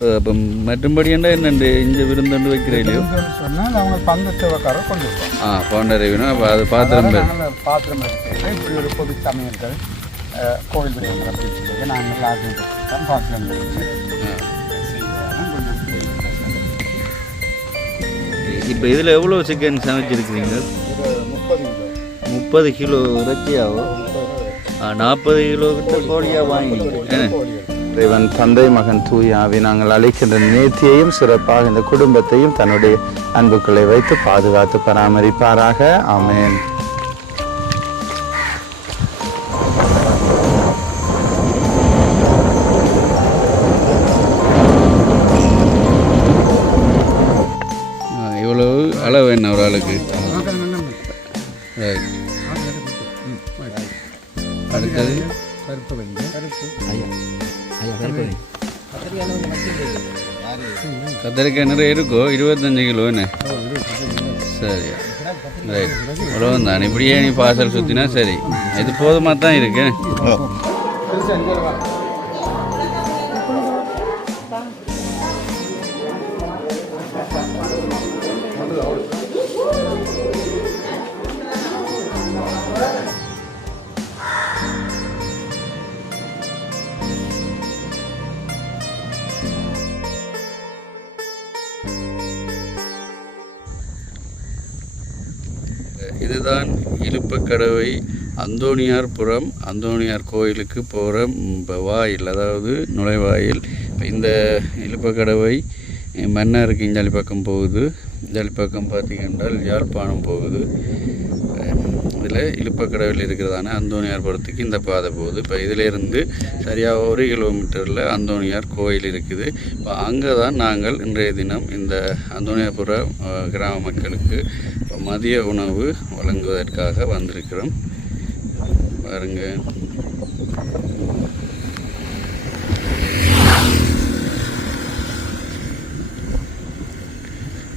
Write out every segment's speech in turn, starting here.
அப்போ மற்றும்படி என்னண்டு இங்கே விருந்தண்டு வைக்கிறீங்களோ சொன்னால் அவங்க பங்கு சேவைக்காரர் கொண்டு வருவாங்க. பவுண்டரிவினா அப்போ அது பாத்திரம் பாத்திரம் எடுத்து இப்படி ஒரு பொது சமையல்கள் கோவில் விடயங்கள் அப்படின்னு சொல்லி நாங்கள் ஆகியோம் பாத்திரம் இப்போ இதில் எவ்வளோ சிக்கன் சமைச்சிருக்கிறீங்க? 30 கிலோ இறைச்சியாகும். 40 கிலோ கிட்ட கோழியாக வாங்கினீங்க. இறைவன் தந்தை மகன் தூயாவி நாங்கள் அழைக்கின்ற நேர்த்தியையும் சிறப்பாக இந்த குடும்பத்தையும் தன்னுடைய அன்புக்களை வைத்து பாதுகாத்து பராமரிப்பாராக. ஆமென். இவ்வளவு அளவு என்ன ஒரு ஆளுக்கு? அடுத்தது கத்திரிக்காய் நிறைய இருக்கோ? 25 கிலோன்னு. சரி, ரைட். அவ்வளோ தான். இப்படியே நீ பார்சல் சுற்றினா சரி. இது போதுமாக தான் இருக்கு. இதுதான் இலுப்பக்கடவை அந்தோணியார்புரம் அந்தோணியார் கோயிலுக்கு போகிற வாயில், அதாவது நுழைவாயில். இப்போ இந்த இலுப்பக்கடவை மன்னாருக்கு இஞ்சாலி பக்கம் போகுது. இஞ்சாலி பக்கம் பார்த்திங்கன்னா யாழ்ப்பாணம் போகுது. இதில் இலுப்பக்கடவில் இருக்கிறதான அந்தோணியார்புரத்துக்கு இந்த பாதை போகுது. இப்போ இதிலேருந்து சரியாக 1 கிலோமீட்டரில் அந்தோணியார் கோயில் இருக்குது. இப்போ அங்கே தான் நாங்கள் இன்றைய தினம் இந்த அந்தோணியார்புர கிராம மக்களுக்கு இப்போ மதிய உணவு வழங்குவதற்காக வந்திருக்கிறோம். பாருங்க,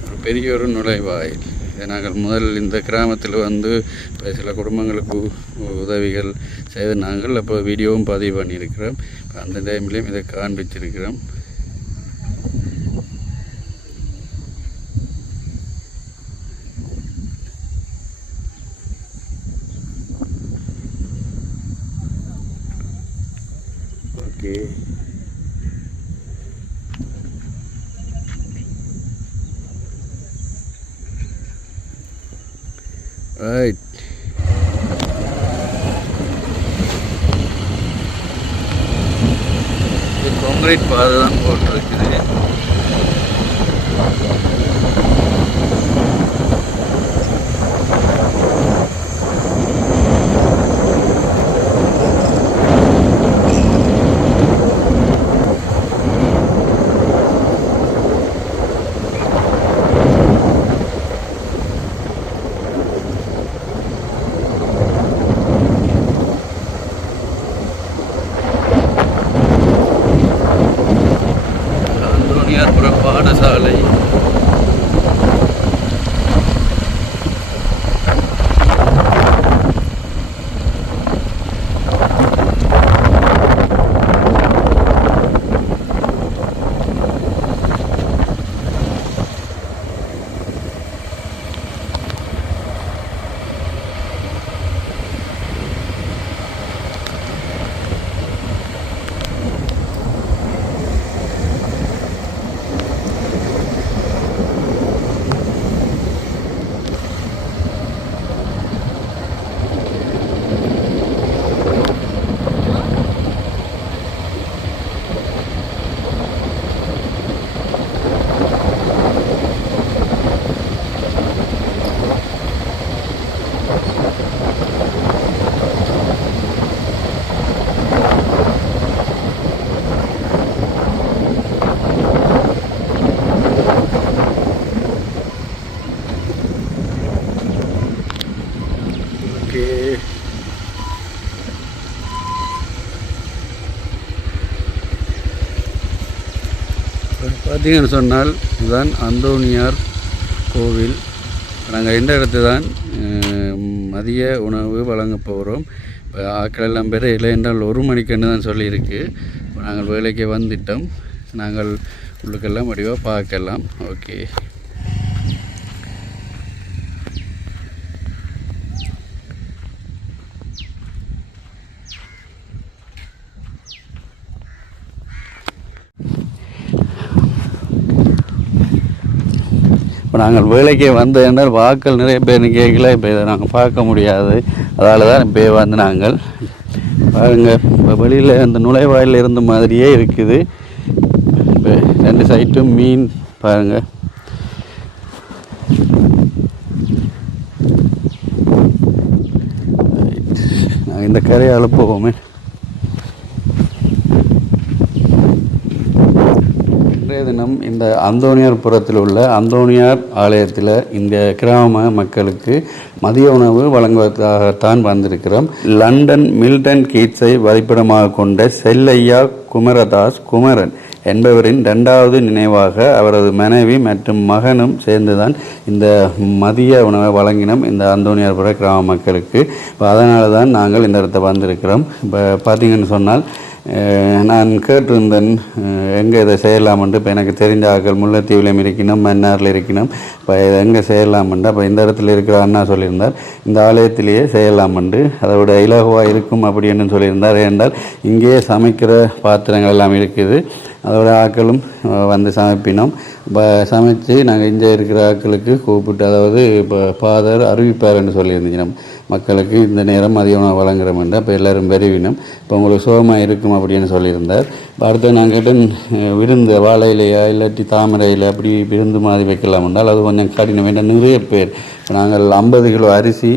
ஒரு பெரிய ஒரு நுழைவாயில். நாங்கள் முதல் இந்த கிராமத்தில் வந்து இப்போ சில குடும்பங்களுக்கு உதவிகள் செய்து நாங்கள் அப்போ வீடியோவும் பதிவு பண்ணியிருக்கிறோம். அந்த டைம்லேயும் இதை காண்பிச்சிருக்கிறோம். Okay, right. இது கான்கிரீட் பாதை தான் போட்டிருக்குது. பாடசாலை பார்த்தீங்கன்னு சொன்னால் இதுதான் அந்தோணியார் கோவில். நாங்கள் இந்த இடத்துல தான் மதிய உணவு வழங்க போகிறோம். இப்போ ஆக்கள் எல்லாம் பேர் இல்லை என்றால் 1 மணிக்குன்னு தான் சொல்லியிருக்கு. நாங்கள் வேலைக்கு வந்துட்டோம். நாங்கள் உள்ளுக்கெல்லாம் வடிவாக பார்க்கலாம். ஓகே, இப்போ நாங்கள் வேலைக்கு வந்ததுனால் வாக்கள் நிறைய பேர் கேட்கல. இப்போ இதை நாங்கள் பார்க்க முடியாது, அதால் தான் இப்போ வந்து நாங்கள் பாருங்கள். இப்போ வெளியில் அந்த நுழைவாயில் இருந்த மாதிரியே இருக்குது. இப்போ 2 சைட்டும் மீன் பாருங்கள். நாங்கள் இந்த கரையால் போவோமே. இன்றைய தினம் இந்த அந்தோணியார் புறத்தில் உள்ள அந்தோணியார் ஆலயத்தில் இந்த கிராம மக்களுக்கு மதிய உணவு வழங்குவதற்காகத்தான் வந்திருக்கிறோம். லண்டன் மில்டன் கீட்ஸை வதிப்பிடமாக கொண்ட செல்லையா குமரதாஸ் குமரன் என்பவரின் 2வது நினைவாக அவரது மனைவி மற்றும் மகனும் சேர்ந்துதான் இந்த மதிய உணவை வழங்கினோம் இந்த அந்தோணியார்புர கிராம மக்களுக்கு. இப்போ அதனால தான் நாங்கள் இந்த இடத்த வந்திருக்கிறோம். இப்போ பார்த்தீங்கன்னு சொன்னால் நான் கேட்டிருந்தேன் எங்கே இதை செய்யலாமென்று. இப்போ எனக்கு தெரிஞ்ச ஆக்கள் முல்லைத்தீவிலையும் இருக்கணும், மன்னாரில் இருக்கணும். இப்போ இதை எங்கே செய்யலாமென்று அப்போ இந்த இடத்துல இருக்கிற அண்ணா சொல்லியிருந்தார் இந்த ஆலயத்திலேயே செய்யலாமென்று, அதோட இலகுவாக இருக்கும் அப்படின்னு சொல்லியிருந்தார். ஏனென்றால் இங்கேயே சமைக்கிற பாத்திரங்கள் எல்லாம் இருக்குது, அதோட ஆக்களும் வந்து சமைப்பினோம். இப்போ சமைச்சு நாங்கள் இங்கே இருக்கிற ஆக்களுக்கு கூப்பிட்டு, அதாவது இப்போ ஃபாதர் அறிவிப்பார்ன்னு சொல்லியிருந்துச்சு நம்ம மக்களுக்கு இந்த நேரம் மதிய உணவு வழங்குறோம்ன்ற. அப்போ எல்லோரும் பெருவினோம். இப்போ உங்களுக்கு சுகமாக இருக்கும் அப்படின்னு சொல்லியிருந்தார். இப்போ அடுத்து நாங்கள் விருந்து வாழை இலையா இல்லாட்டி தாமரை இலை அப்படி விருந்து மாதிரி வைக்கலாம் என்றால் அது கொஞ்சம் கடினம். வேண்டாம், நிறைய பேர். இப்போ நாங்கள் 50 கிலோ அரிசி,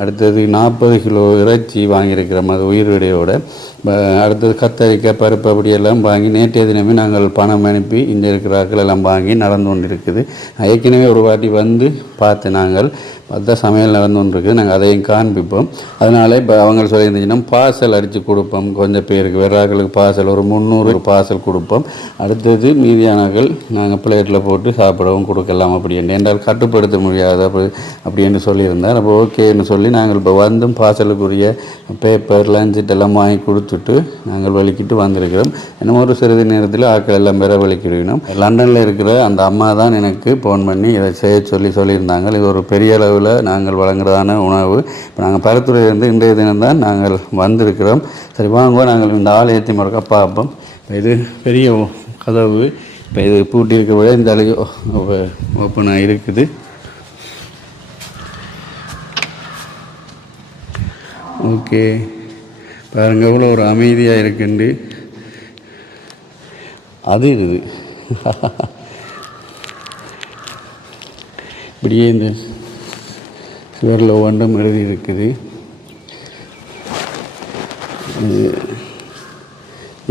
அடுத்தது 40 கிலோ இறைச்சி வாங்கியிருக்கிறோம், அது உயிர் விடையோடு. அடுத்தது கத்தரிக்காய் பருப்பு அப்படியெல்லாம் வாங்கி நேற்றைய தினமே நாங்கள் பணம் அனுப்பி இங்கே இருக்கிற ஆட்கள் எல்லாம் வாங்கி நடந்து கொண்டு இருக்குது. ஏற்கனவே ஒரு வாட்டி வந்து பார்த்து நாங்கள் பார்த்தா சமையல் நடந்து கொண்டு இருக்குது, நாங்கள் அதையும் காண்பிப்போம். அதனால் இப்போ அவங்க சொல்லியிருந்துச்சுன்னா பார்சல் அடித்து கொடுப்போம். கொஞ்சம் பேருக்கு வேறாக்களுக்கு பார்சல் ஒரு 300 பார்சல் கொடுப்போம். அடுத்தது மீதியானாக்கள் நாங்கள் பிளேட்டில் போட்டு சாப்பிடவும் கொடுக்கலாம் அப்படின்னு. என்றால் கட்டுப்படுத்த முடியாது அப்படின்னு சொல்லியிருந்தார். அப்போ ஓகேன்னு சொல்லி நாங்கள் இப்போ வந்தும் பார்சலுக்குரிய பேப்பர் லஞ்சிட் எல்லாம் வாங்கி கொடுத்துட்டு நாங்கள் வலிக்கிட்டு வந்திருக்கிறோம். இன்னும் ஒரு சிறிது நேரத்தில் ஆக்கள் எல்லாம் வேற வலிக்கிடணும். லண்டனில் இருக்கிற அந்த அம்மா தான் எனக்கு ஃபோன் பண்ணி இதை செய்ய சொல்லியிருந்தாங்க. இது ஒரு பெரிய அளவில் நாங்கள் வழங்குறதான உணவு. இப்போ நாங்கள் பருத்துறையிலிருந்து இன்றைய தினம் தான் நாங்கள் வந்திருக்கிறோம். சரி வாங்குவோம், நாங்கள் இந்த ஆலயத்தை முறைக்க பார்ப்போம். இது பெரிய கதவு, இப்போ இது பூட்டி இருக்க விட இந்த அளவு ஓப்பனாக இருக்குது. ஓகே, பாருங்கள் எவ்வளோ ஒரு அமைதியாக இருக்குண்டு. அது இது இப்படியே இந்த சுவரில் ஒவ்வொன்றும் எழுதி இருக்குது.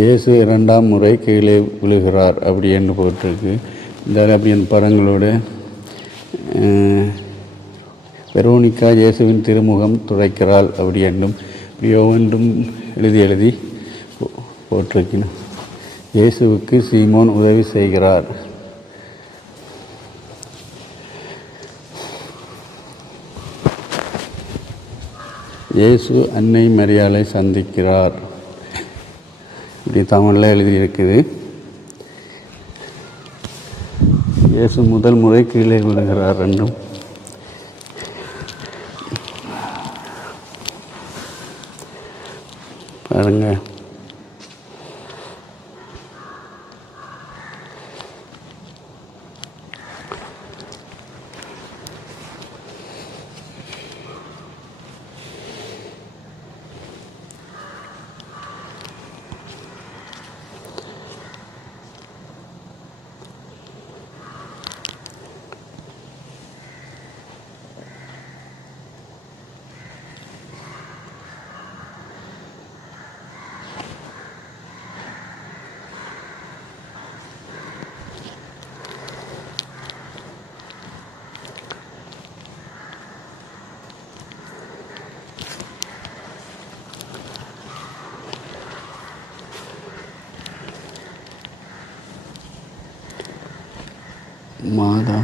இயேசு 2ஆம் முறை கீழே விழுகிறார் அப்படி என்று போட்டிருக்கு. இந்த அப்படின் படங்களோட வெரோனிக்கா இயேசுவின் திருமுகம் துடைக்கிறாள் அப்படி என்றும் இப்படி ஒவ்வொன்றும் எழுதி போட்டிருக்கணும். இயேசுவுக்கு சீமோன் உதவி செய்கிறார். இயேசு அன்னை மரியாளை சந்திக்கிறார் இப்படி தமிழில் எழுதியிருக்குது. இயேசு முதல் முறை கீழே விழுகிறார் என்றும். பாருங்க, மாதா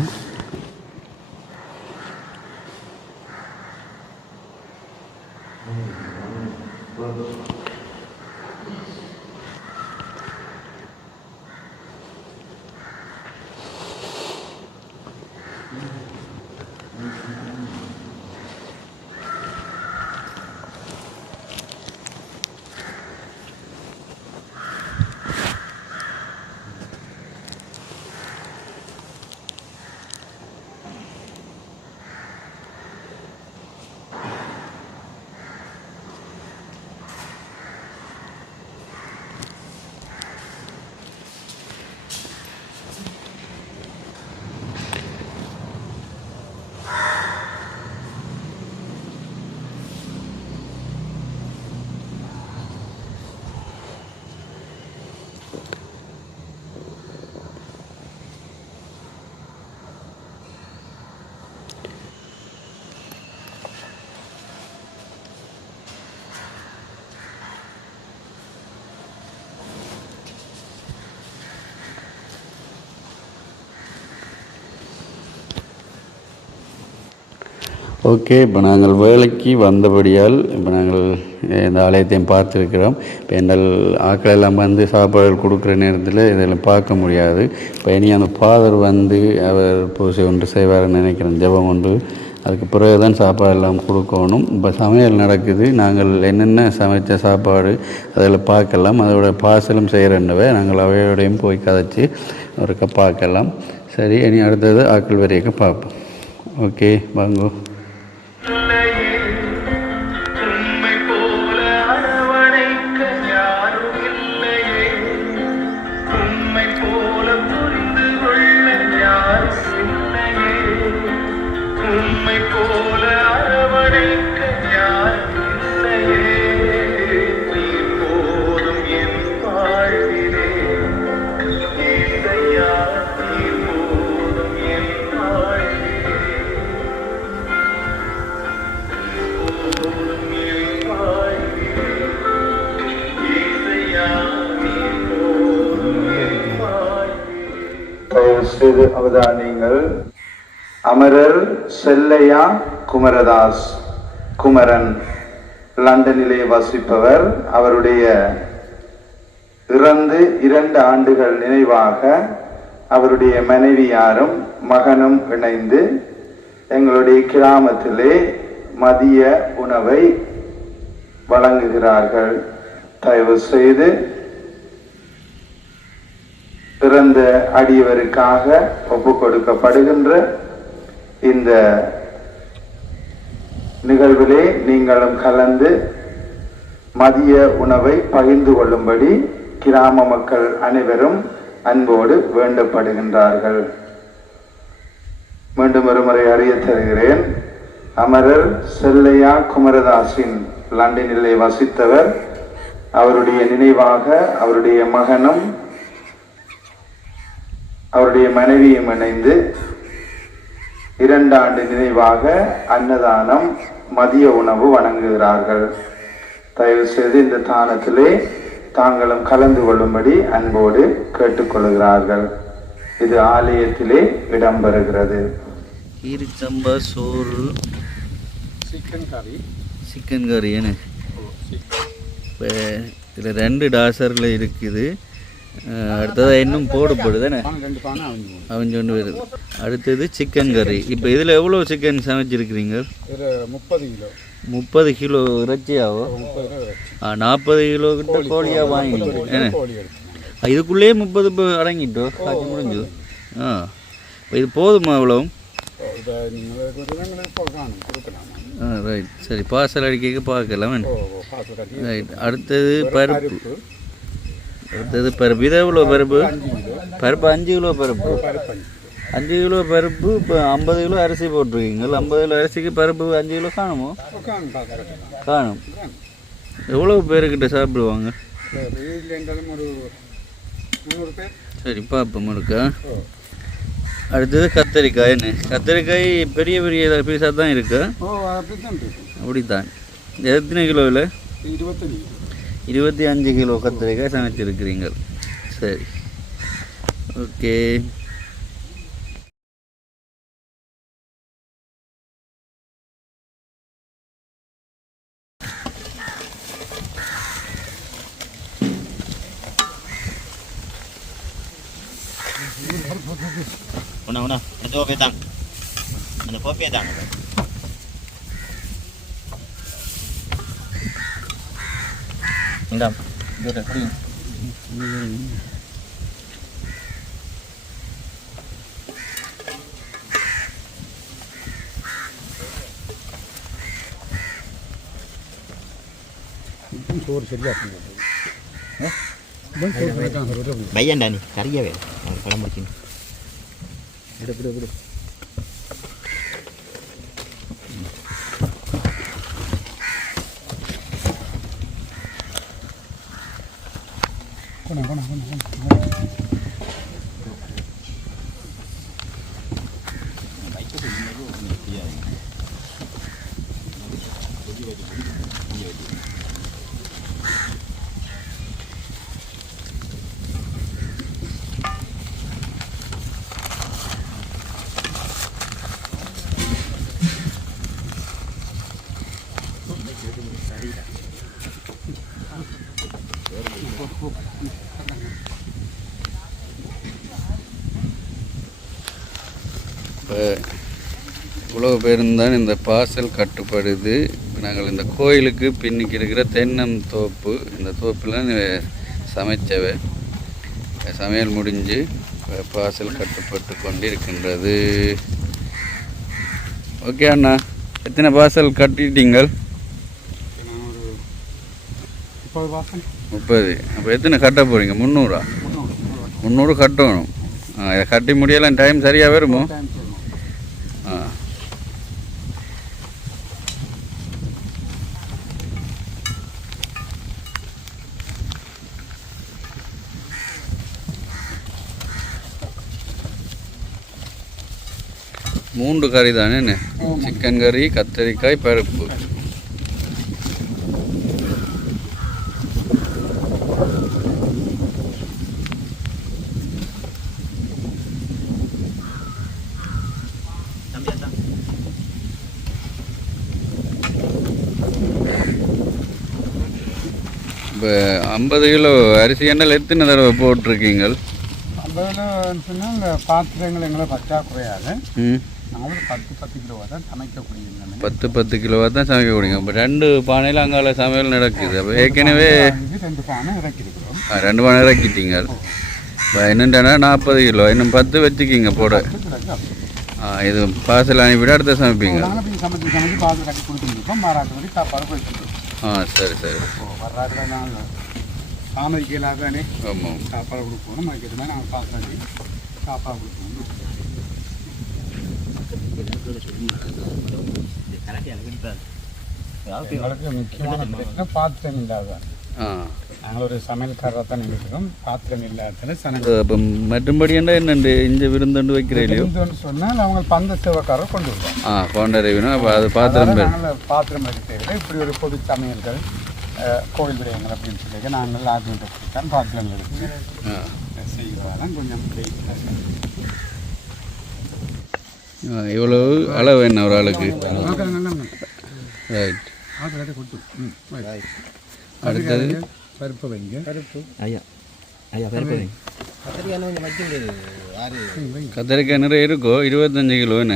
ஓகே, இப்போ நாங்கள் வேலைக்கு வந்தபடியால் இப்போ நாங்கள் இந்த ஆலயத்தையும் பார்த்துருக்கிறோம். இப்போ எங்கள் ஆட்கள் எல்லாம் வந்து சாப்பாடு கொடுக்குற நேரத்தில் இதெல்லாம் பார்க்க முடியாது. இப்போ இனி அந்த ஃபாதர் வந்து அவர் பூசை ஒன்று செய்வார்னு நினைக்கிறேன், ஜெபம் ஒன்று. அதுக்கு பிறகு தான் சாப்பாடு எல்லாம் கொடுக்கணும். இப்போ சமையல் நடக்குது. நாங்கள் என்னென்ன சமைச்ச சாப்பாடு அதில் பார்க்கலாம். அதோட பார்சலும் செய்கிறன்னவே நாங்கள் அவையோடையும் போய் கதைச்சி ஒருக்க பார்க்கலாம். சரி, இனி அடுத்தது ஆக்கள் வரைக்கும் பார்ப்போம். ஓகே, வாங்கோ. செய்து அவதானியங்கள். அமரர் செல்லையா குமரதாஸ் குமரன் லண்டனிலே வசிப்பவர். அவருடைய இறந்து 2 ஆண்டுகள் நினைவாக அவருடைய மனைவியாரும் மகனும் இணைந்து எங்களுடைய கிராமத்திலே மதிய உணவை வழங்குகிறார்கள். தயவு செய்து பிறந்த அடியவருக்காக ஒப்பு கொடுக்கப்படுகின்ற இந்த நிகழ்விலே நீங்களும் கலந்து மதிய உணவை பகிர்ந்து கொள்ளும்படி கிராம மக்கள் அனைவரும் அன்போடு வேண்டப்படுகின்றார்கள். மீண்டும் ஒருமுறை அறிய தருகிறேன். அமரர் செல்லையா குமரதாசின் லண்டனிலே வசித்தவர். அவருடைய நினைவாக அவருடைய மகனும் அவருடைய மனைவியும் இணைந்து 2 ஆண்டு நினைவாக அன்னதானம் மதிய உணவு வழங்குகிறார்கள். தயவு செய்து இந்த தானத்திலே தாங்களும் கலந்து கொள்ளும்படி அன்போடு கேட்டுக்கொள்கிறார்கள். இது ஆலயத்திலே இடம்பெறுகிறது. ஈரிச்சம்பா சோறு, சிக்கன் கறி என்ன இப்போ இதில் 2 டாசரில் இருக்குது. அடுத்தது இன்னும் போடுபடுதானே அவங்க ஒன்று வருது. அடுத்தது சிக்கன் கறி. இப்போ இதில் எவ்வளோ சிக்கன் சமைச்சிருக்கிறீங்க? 30 கிலோ இறைச்சியாகும். 40 கிலோ கிட்ட கோழியாக வாங்கிட்டு ஏன்னா இதுக்குள்ளேயே 30 அடங்கிட்டோ காய்ச்சி முடிஞ்சு. இப்போ இது போதுமா அவ்வளோ? ரைட், சரி, பார்சல் அடிக்க பார்க்கலாம். ரைட், அடுத்தது பருப்பு. அடுத்தது பருப்பு. இது எவ்வளோ பருப்பு? 5 கிலோ பருப்பு. 5 கிலோ பருப்பு. இப்போ 50 கிலோ அரிசி போட்டிருக்கீங்க. 50 கிலோ அரிசிக்கு பருப்பு 5 கிலோ காணுமோ? காணும். எவ்வளோ பேருக்கிட்ட சாப்பிடுவாங்க? சரி, பார்ப்போம் இருக்கா. அடுத்தது கத்தரிக்காய். என்ன கத்தரிக்காய் பெரிய பெரிய பீஸாக தான் இருக்கா? அப்படித்தான். எத்தனை கிலோவில்? 25 கிலோ கத்திரிக்காய் சமைச்சிருக்கிறீங்க. சரி, ஓகே. அந்த கோப்பையை தாங்க. இந்த சோறு சரியா பையன்டா நீ சரியா வேணும். அவங்க குழம்பு வச்சுங்க. விடு இப்போ இவ்வளோ பேருந்தான் இந்த பாசல் கட்டுப்படுது. நாங்கள் இந்த கோயிலுக்கு பின்னுக்கு இருக்கிற தென்னந்தோப்பு, இந்த தோப்பில் சமைச்சவை சமையல் முடிஞ்சு பாசல் கட்டுப்பட்டு கொண்டு இருக்கின்றது. ஓகே அண்ணா, எத்தனை பாசல் கட்டிட்டீங்கள்? 30. அப்போ எத்தனை கட்ட போகிறீங்க? 300. 300 கட்டணும். கட்டி முடியலாம். டைம் சரியாக வருமோ? ஆ, மூன்று கறி தானே, சிக்கன் கறி, கத்தரிக்காய், பருப்பு. இப்போ 50 கிலோ அரிசி எண்ணெயில் எத்தனை தடவை போட்டிருக்கீங்க? 50 சொன்னால் பாத்திரங்கள் எங்களை பற்றாக்குறையாது. நாங்களும் 10 கிலோவாக தான் சமைக்கக்கூடியது. 10 கிலோவாக தான் சமைக்கக்கூடியங்க. இப்போ 2 பானையில் அங்கால சமையல் நடக்குது. அப்போ ஏற்கனவே 2 பானை இறக்கிருக்கிறோம். 2 பானை இறக்கிட்டீங்க. இப்போ என்னென்னா 40 கிலோ, இன்னும் 10 வச்சுக்கிங்க போட. இது பார்சல் அனுப்பிவிட அடுத்த சமைப்பீங்க. சமைச்சு பாத்திரம் கட்டி கொடுத்துருக்கோம். மாறாட்டு வரை சாப்பாடு போயிட்டு. சரி சரி. வர்றாரு நாங்கள் தாமதிக்கு இல்லாதானே ஆமாம் சாப்பாடு கொடுக்கணும். அதுக்கு மாதிரி நாங்கள் பாத்திரம் சாப்பாடு கொடுக்கணும். எங்களுக்கு முக்கியமான பிரச்சனை பாத்திரம் இல்லாத. நாங்கள் ஒரு சமையல்காரராக தான் இருக்கிறோம். பாத்திரம் இல்லாத இப்போ மற்றும்படி என்னண்டு இந்த விருந்தண்டு வைக்கிறீங்களோ சொன்னால் அவங்க பந்த சேவைக்காரர் கொண்டு வருவோம். கொண்டறிவினா அப்போ அது பாத்திரம் நாங்கள் பாத்திரம் எடுத்து இப்படி ஒரு பொது சமையல்கள் கோயில் விடயங்கள் அப்படின்னு சொல்லி நாங்கள் ஆக்கிவிட்டு பாத்திரங்கள் எடுத்து செய்கிறதான் கொஞ்சம் இவ்வளோ அளவு என்ன ஒரு ஆளுக்கு? ரைட். அடுத்தது பருப்பு வைங்க. பருப்பு பருப்பு கத்திரிக்காய் நிறைய இருக்கோ? 25 கிலோ என்ன?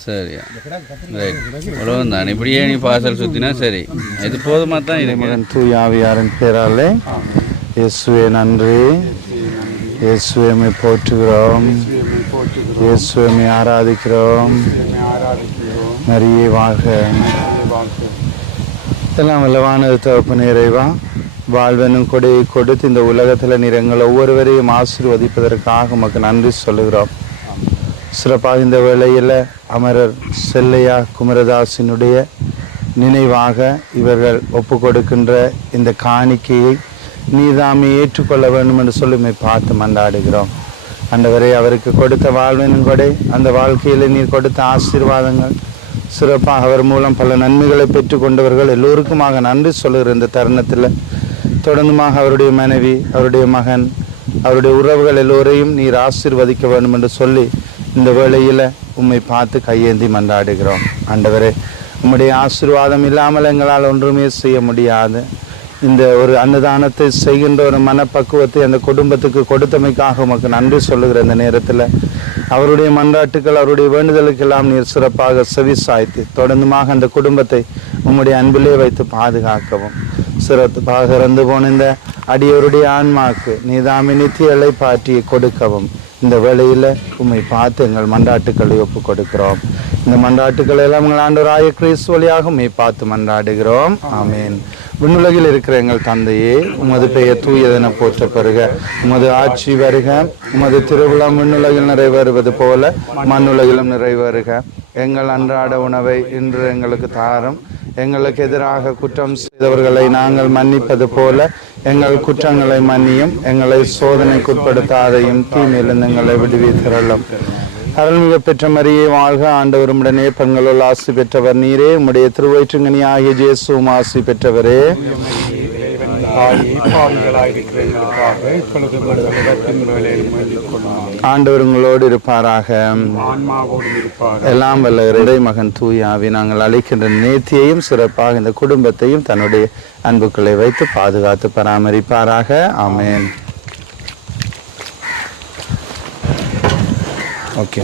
சரியா, ரைட். அவ்வளோ தான். இப்படியே நீ பாசல் சுற்றினா சரி. இது போதுமா தான்? இது மகன் தூய ஆவியாரின் பேராலே இயேசுவே நன்றி. இயேசுவை போற்றுகிறோம். இயேசுவை ஆராதிக்கிறோம். மரியே வாழ்க. எல்லாம் வல்லவான தகப்பனே இறைவா, வாழ்வெனும் கொடையை கொடுத்து இந்த உலகத்தில் நீர் எங்கள் ஒவ்வொருவரையும் ஆசீர்வதிப்பதற்காக உமக்கு நன்றி சொல்லுகிறோம். சிறப்பாக இந்த வேளையில் அமரர் செல்லையா குமரதாசினுடைய நினைவாக இவர்கள் ஒப்பு கொடுக்கின்ற இந்த காணிக்கையை நீதாமே ஏற்றுக்கொள்ள வேண்டும் என்று சொல்லி பார்த்து மன்றாடுகிறோம். ஆண்டவரே, அவருக்கு கொடுத்த வாழ்வெனும் கொடை, அந்த வாழ்க்கையில் நீர் கொடுத்த ஆசீர்வாதங்கள், சிறப்பாக அவர் மூலம் பல நன்மைகளை பெற்றுக்கொண்டவர்கள் எல்லோருக்குமாக நன்றி சொல்லுகிற இந்த தருணத்தில் தொடர்ந்துமாக அவருடைய மனைவி, அவருடைய மகன், அவருடைய உறவுகள் எல்லோரையும் நீர் ஆசீர்வதிக்க வேண்டும் என்று சொல்லி இந்த வேளையில் உம்மை பார்த்து கையேந்தி மன்றாடுகிறோம். ஆண்டவரே, உம்முடைய ஆசீர்வாதம் இல்லாமல் எங்களால் ஒன்றுமே செய்ய முடியாது. இந்த ஒரு அன்னதானத்தை செய்கின்ற ஒரு மனப்பக்குவத்தை அந்த குடும்பத்துக்கு கொடுத்தமைக்காக உமக்கு நன்றி சொல்லுகிற இந்த நேரத்தில் அவருடைய மன்றாட்டுக்கள், அவருடைய வேண்டுதலுக்கெல்லாம் நீர் சிறப்பாக செவி சாய்த்து தொடர்ந்துமாக அந்த குடும்பத்தை உம்முடைய அன்பிலே வைத்து பாதுகாக்கவும், சிறப்பாக இறந்து போன இந்த அடியோருடைய ஆன்மாக்கு நீதாமே நித்தியலை பாற்றி கொடுக்கவும் இந்த வேளையில் உம்மை பார்த்து எங்கள் மன்றாட்டுக்களை ஒப்பு கொடுக்கிறோம். இந்த மன்றாட்டுக்களை எல்லாம் எங்கள் ஆண்டவராகிய கிறிஸ்து வழியாக உம்மை பார்த்து மன்றாடுகிறோம். ஆமேன். விண்ணுலகில் இருக்கிற எங்கள் தந்தையே, உமது பெயர் தூயதென போற்ற பெறுக. உமது ஆட்சி வருக. உமது திருவிழம் விண்ணுலகில் நிறைவேறுவது போல மண்ணுலகிலும் நிறைவேறுக. எங்கள் அன்றாட உணவை இன்று எங்களுக்கு தாரும். எங்களுக்கு எதிராக குற்றம் செய்தவர்களை நாங்கள் மன்னிப்பது போல எங்கள் குற்றங்களை மன்னியும். எங்களை சோதனைக்குட்படுத்தாதையும் தீமையிலிருந்து எங்களை விடுவித்தருளும். அருள்மிக பெற்ற மரியே வாழ்க. ஆண்டவர் உம்முடனே, பெண்களுள் ஆசி பெற்றவர் நீரே. உம்முடைய திருவயிற்றுங்கனி ஆகிய இயேசுவும் ஆசி பெற்றவரே. ஆண்டவர் உங்களோடு இருப்பாராக. எல்லாம் வல்ல இறை மகன் தூய ஆவி நாங்கள் அழைக்கின்ற நேர்த்தியையும் சிறப்பாக இந்த குடும்பத்தையும் தன்னுடைய அன்புக்களை வைத்து பாதுகாத்து பராமரிப்பாராக. ஆமேன். ஓகே.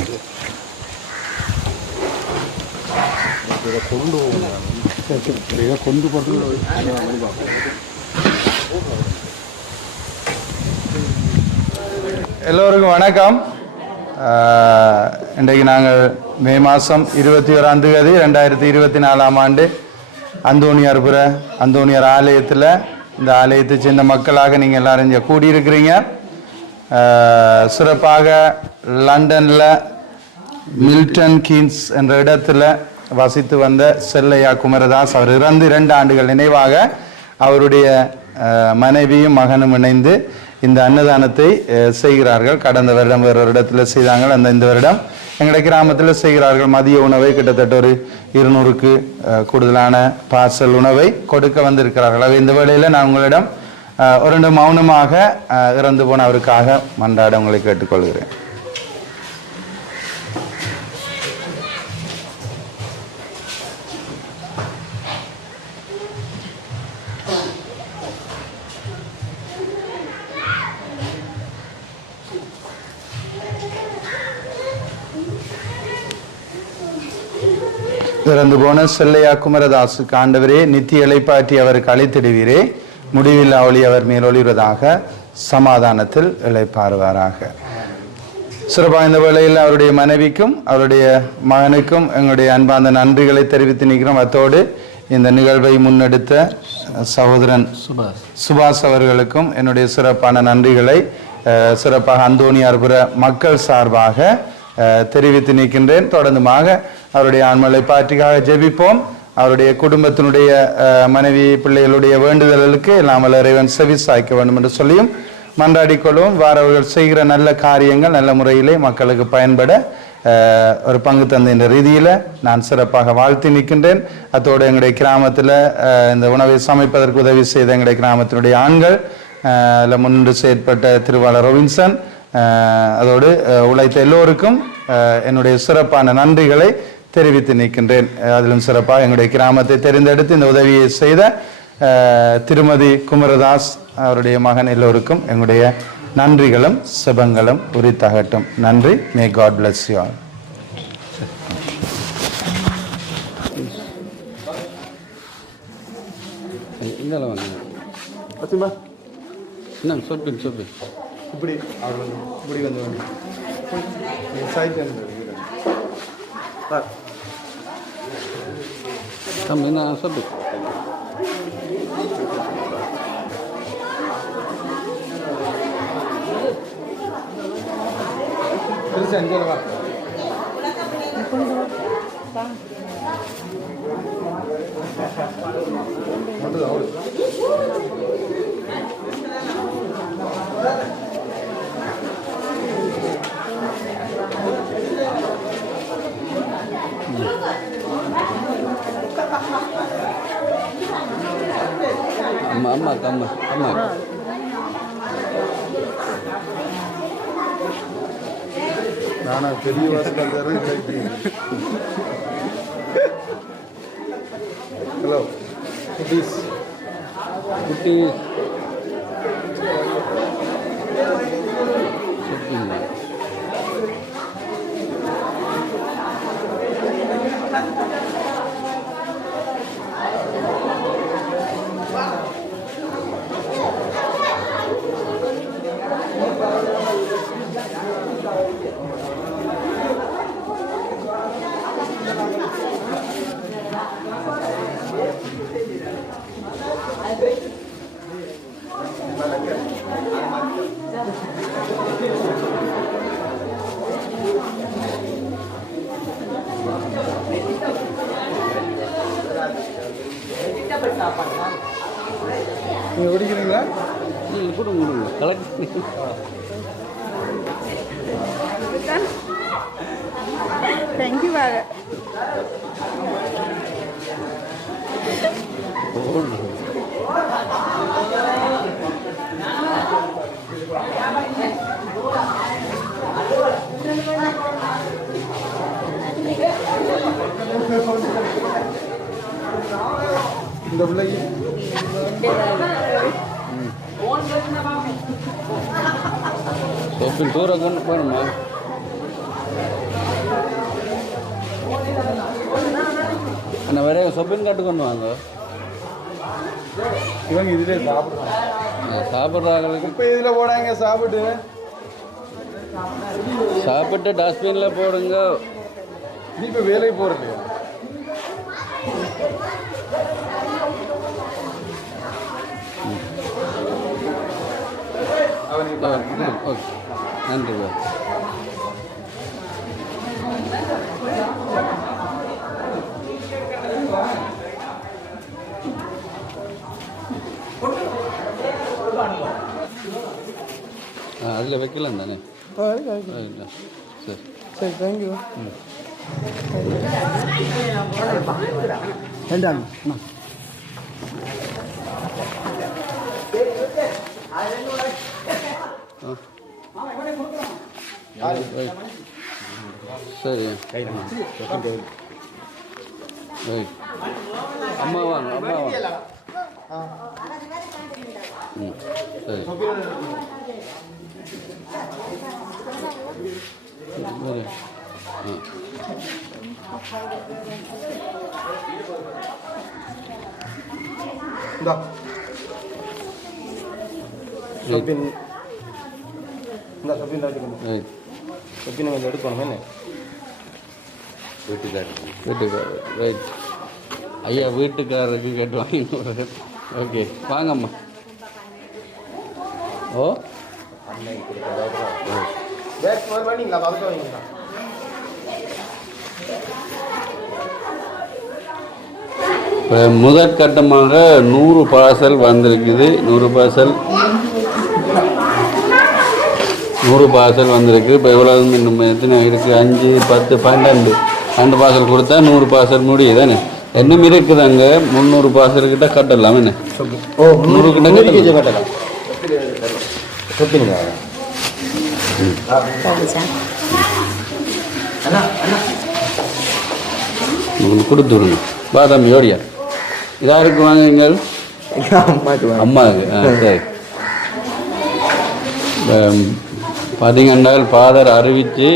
இதை கொண்டு போட்டு எல்லோருக்கும் வணக்கம். இன்றைக்கு நாங்கள் மே மாதம் 21ஆம் தேதி 2024 ஆண்டு அந்தோணியார்புர அந்தோணியார் ஆலயத்தில் இந்த ஆலயத்தை சேர்ந்த மக்களாக நீங்கள் எல்லாரும் இங்கே கூடியிருக்கிறீங்க. சிறப்பாக லண்டனில் மில்டன் கீன்ஸ் என்ற இடத்துல வசித்து வந்த செல்லையா குமரதாஸ் அவர் இறந்து 2 ஆண்டுகள் நினைவாக அவருடைய மனைவியும் மகனும் இணைந்து இந்த அன்னதானத்தை செய்கிறார்கள். கடந்த வருடம் வேறு ஒரு இடத்துல செய்தாங்க. இந்த வருடம் எங்களுடைய கிராமத்தில் செய்கிறார்கள். மதிய உணவை கிட்டத்தட்ட ஒரு 200க்கு கூடுதலான பார்சல் உணவை கொடுக்க வந்திருக்கிறார்கள். இந்த வேளையில் நான் உங்களிடம் ஒரு மௌனமாக இறந்து போன அவருக்காக மன்றாட உங்களை கேட்டுக்கொள்கிறேன். இறந்து போன செல்லையா குமரதாசுக்கு ஆண்டவரே நித்திய இளைப்பாற்றி அவருக்கு அழைத்திடுவீரே, முடிவில் அவளி அவர் மேலொழிவதாக சமாதானத்தில் இளைப்பாறுவாராக. சிறப்பாக இந்த வேளையில் அவருடைய மனைவிக்கும் அவருடைய மகனுக்கும் எங்களுடைய அன்பார்ந்த நன்றிகளை தெரிவித்து நிற்கிறோம். அத்தோடு இந்த நிகழ்வை முன்னெடுத்த சகோதரன் சுபாஷ் அவர்களுக்கும் என்னுடைய சிறப்பான நன்றிகளை சிறப்பாக அந்தோணியார்புர மக்கள் சார்பாக தெரிவித்து நிற்கின்றேன். தொடர்ந்துமாக அவருடைய ஆன்மலை பாற்றிக்காக ஜெபிப்போம். அவருடைய குடும்பத்தினுடைய மனைவி பிள்ளைகளுடைய வேண்டுதல்களுக்கு எல்லாம் இறைவன் செவி சாய்க்க வேண்டும் என்று சொல்லியும் மன்றாடிக்கொள்வோம். அவர்கள் செய்கிற நல்ல காரியங்கள் நல்ல முறையிலே மக்களுக்கு பயன்பட ஒரு பங்கு தந்த இந்த ரீதியில் நான் சிறப்பாக வாழ்த்தி நிற்கின்றேன். அத்தோடு எங்களுடைய கிராமத்தில் இந்த உணவை சமைப்பதற்கு உதவி செய்த எங்களுடைய கிராமத்தினுடைய ஆண்கள் முன்னின்று செயற்பட்ட திருவாளர் ரோபின்சன், அதோடு உழைத்த எல்லோருக்கும் என்னுடைய சிறப்பான நன்றிகளை தெரிவித்து நிற்கின்றேன். அதிலும் சிறப்பாக எங்களுடைய கிராமத்தை தெரிந்தெடுத்து இந்த உதவியை செய்த திருமதி குமரதாஸ் அவருடைய மகன் எல்லோருக்கும் எங்களுடைய நன்றிகளும் செபங்களும் உரித்தாகட்டும். நன்றி. May God bless you all. இப்படி இப்படி வந்து சொல்லு. அம்மா அம்மா அம்மா நானா பெரிய வாசல் ஹலோ குட்டீஸ் குட்டி நீங்கள் குடிக்கிறீங்களா? நீங்கள் கொடுங்க கொடுங்க கலக்கு. தேங்க்யூ வாங்க. இந்த பிள்ளைக்கு தூரம் கொண்டு போகணுமா? அண்ணா வேற சொப்பின் காட்டு கொண்டு வாங்க. இவங்க இதிலே சாப்பிடுவாங்க. சாப்பிட்றாங்களுக்கு இப்போ இதில் போடாங்க சாப்பிட்டு டஸ்ட்பினில் போடுங்க. நீ இப்போ வேலைக்கு போகிறது ஓகே நன்றி சார். அதில் வைக்கலாம் தானே? சரி சரி தேங்க்யூ. வேண்டாம் சரி ரைட். அம்மா வாங்க அம்மா வாங்க. ம் சரி சரி. எடுக்கணும் என்ன வீட்டுக்காரர் ரைட். ஐயா வீட்டுக்காரருக்கு கேட்டு வாங்கி. ஓகே வாங்கம்மா. ஓ இப்போ முதற்கட்டமாக 100 பார்சல் வந்திருக்குது. 100 பார்சல் வந்திருக்கு. இப்போ எவ்வளோ இன்னும் எத்தனை இருக்குது? 5 10 12 பார்சல் கொடுத்தா 100 பார்சல் முடியுது தானே? இன்னும் இருக்குது அங்கே 300 பார்சல் கிட்ட கட்டலாம் என்ன? 100 கிட்ட கட்டலாம். கொடுத்துருங்க. பாதாம் யோடியா இதாக இருக்கு வாங்க. அம்மாவுக்கு சரி. பார்த்தீங்கன்னா ஃபாதர் அறிவித்து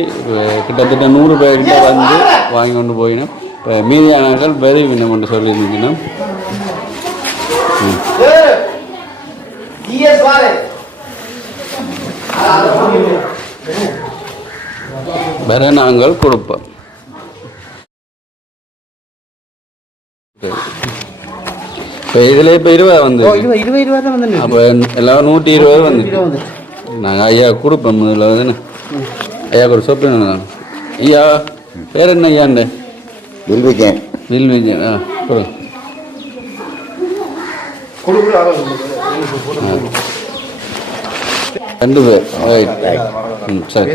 கிட்டத்தட்ட 100 பேர்கிட்ட வந்து வாங்கி கொண்டு போயினோம். இப்போ மீதியானார்கள் விரைவினம் என்று சொல்லியிருந்தீங்கன்னா வேற நாங்கள் கொடுப்போம். இப்போ இதில் இப்போ 20 வந்து 20 தான் வந்து அப்போ எல்லாம் 120 வந்து நாங்கள் ஐயா கொடுப்போம். இதில் வந்து ஐயா கூட சொப்பின ஐயா பேர் என்ன ஐயாண்ட? வில்விஜயன். வில்விஜயன். கொடுங்க 2 பேர். ரைட். சரி.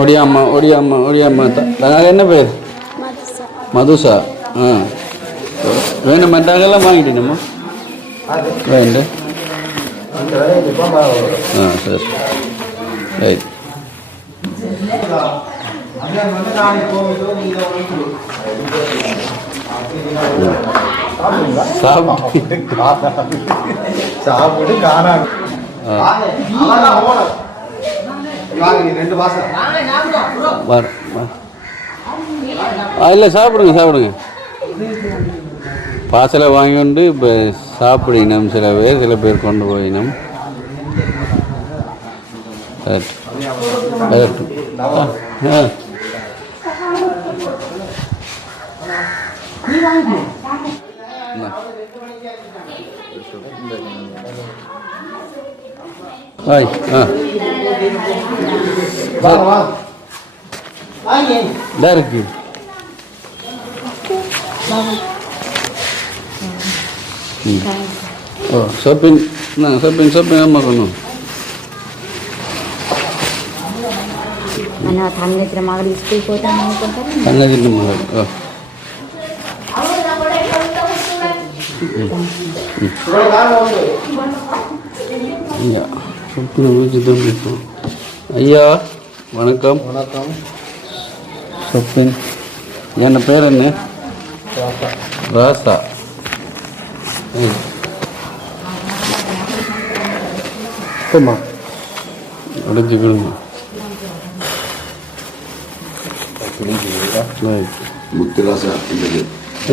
ஒடியாம்மா நாங்கள் என்ன பேர்? மதுசா. வேணும் மட்டாங்கெல்லாம் வாங்கிட்டேனம்மா வேண்டு. சரி ரைட். சாப்பிட்டு காணாங்க. இல்லை சாப்பிடுங்க. பார்சலை வாங்கி கொண்டு இப்போ சாப்பிடணும். சில பேர் கொண்டு போயினோம். இருக்கு. ஓ ஷாப்பிங் அம்மா பண்ணும். தங்கச்சிர மகள் ஸ்கூல் போயிட்டாங்க. தங்கச்சி மகள். ஓ ஐயா ஐயா வணக்கம். சொப்பின் என்ன பேர் என்ன? ராசா. உடஞ்சிக்கணுங்க. முத்துராசா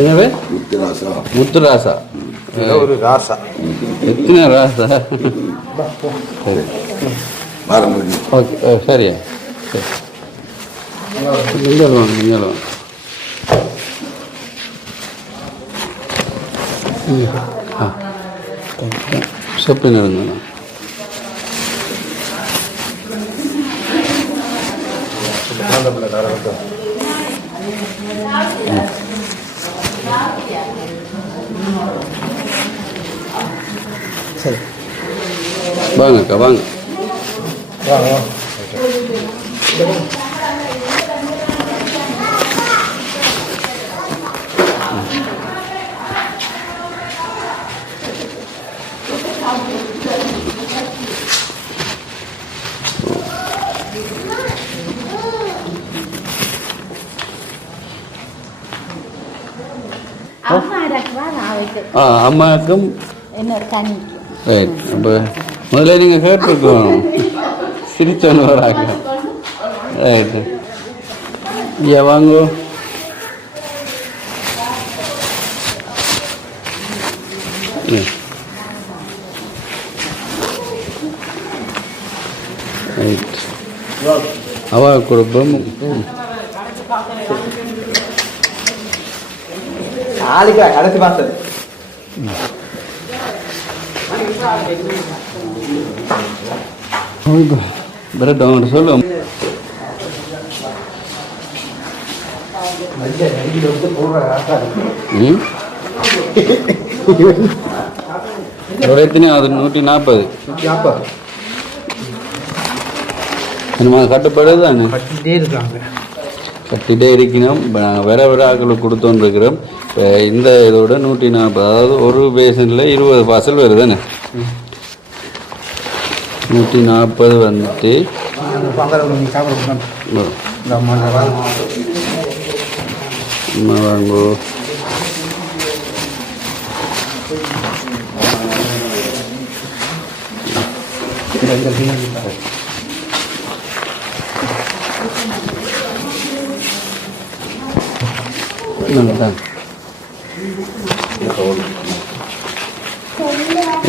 என்னவே முத்துராசா முத்துராசா ஒரு ராசா எத்தனை ராசா சரி பாரம்பரிய ஓகே சரியா சரி இங்கே வாங்க இங்கே வாங்க சொப்பின் இருங்க சரி வாங்கக்கா வாங்க அம்மா ரக்வா நான் வைத்து அம்மாவுக்கும் இன்னொரு தண்ணிக்கு ரைட் அப்போ முதல்ல நீங்கள் கேட்டிருக்கோம் சிரிச்சோன்னு வராங்க ரைட்டு ஐயா வாங்கோ ரைட் அவா குடும்பம் ஆளுக்கு கடைசி பார்த்தது பிரெட் அவங்கள்ட்ட சொல்லுவோம் இதோட எத்தனையும் அது 140 நம்ம கட்டுப்பாடு தானே கட்டிகிட்டே இருக்கணும் இப்போ நாங்கள் வேற ஆக்களுக்கு கொடுத்தோன்னு இருக்கிறோம் இப்போ இந்த இதோட 140 அதாவது ஒரு பேசனில் 20 பார்சல் வருது தானே 140 வந்துட்டு வாங்கோ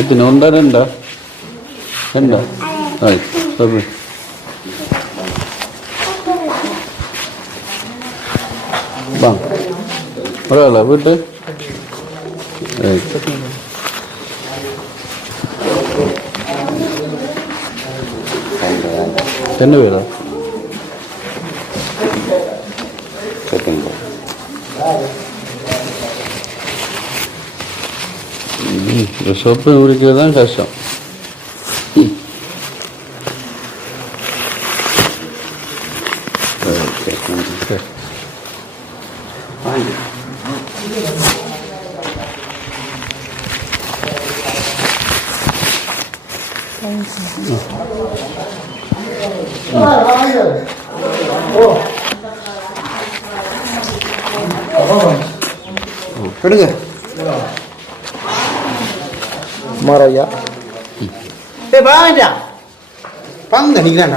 எத்தனை ஒன்றா ரெண்டா சொல்லு வாங்க பரவாயில்ல வீட்டு என்ன பேரா இந்த சொப்பு முடிக்கிறது தான் கஷ்டம் எடுங்க மாரையா வாங்கடா பங்க நிக்கிறான்